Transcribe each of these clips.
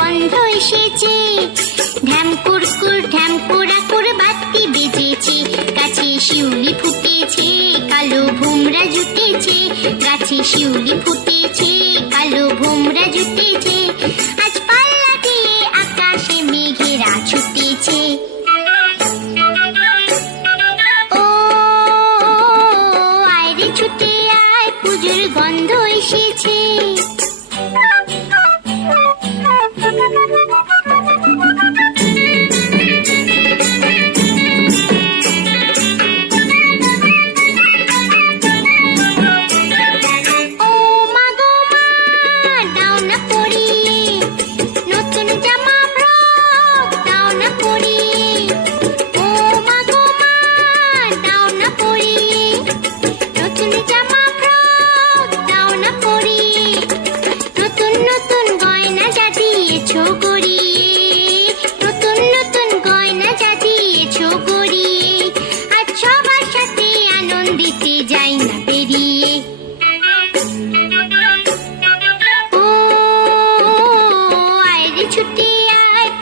গন্ধ এসেছে। ঢ্যাম কুরকুর ঢ্যাম কুড়াকুর বাতি বেজেছে। গাছে শিউলি ফুটেছে, কালো ভোমরা জুটেছে। গাছে শিউলি ফুটেছে, কালো ভোমরা জুটেছে। আজ পাল্লা দিয়ে আকাশে মেঘেরা ছুটেছে। ও আয় রে ছুটে আয়, পুজোর গন্ধ এসেছে।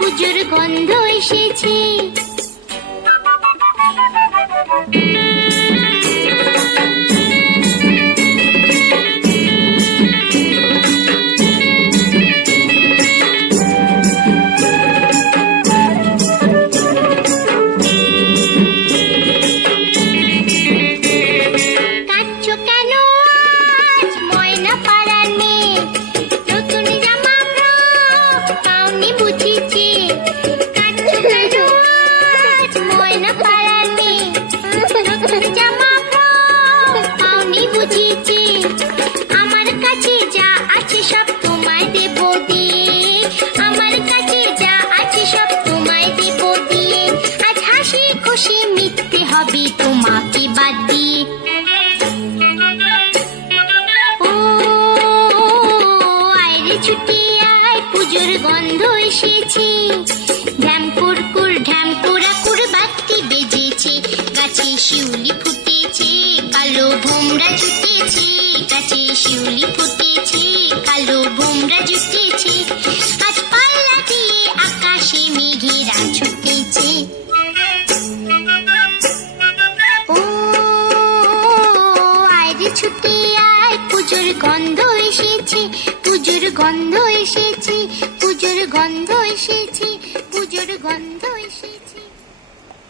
পুজোর গন্ধ এসেছে। কাঁদছো কেন আজ ময়না পাড়ার মেয়ে? নতুন জামা ফ্রক পাওনি বুঝিছি। আমার কাছে যা আছে সব তোমায় দেব দিয়ে। আমার কাছে যা আছে সব তোমায় দেব দিয়ে। আজ হাসি খুশি মিটতে হবে তোমাকে বাদ দিয়ে। ও আয় রে ছুটে আয়, পুজোর গন্ধ এসেছে। ঢ্যাম কুরকুর ঢ্যাম কুড়াকুর বাতি বেজেছে। গাছে শিউলি ফুটেছে, কালো ভোমরা জুটেছে। গাছে শিউলি ফুটেছে, কালো ভোমরা জুটেছে। আজ পাল্লা দিয়ে আকাশে মেঘেরা ছুটেছে। ও আয় রে ছুটে আয়, পুজোর গন্ধ এসেছে। পুজোর গন্ধ এসেছে, পুজোর গন্ধ এসেছে, পুজোর গন্ধ।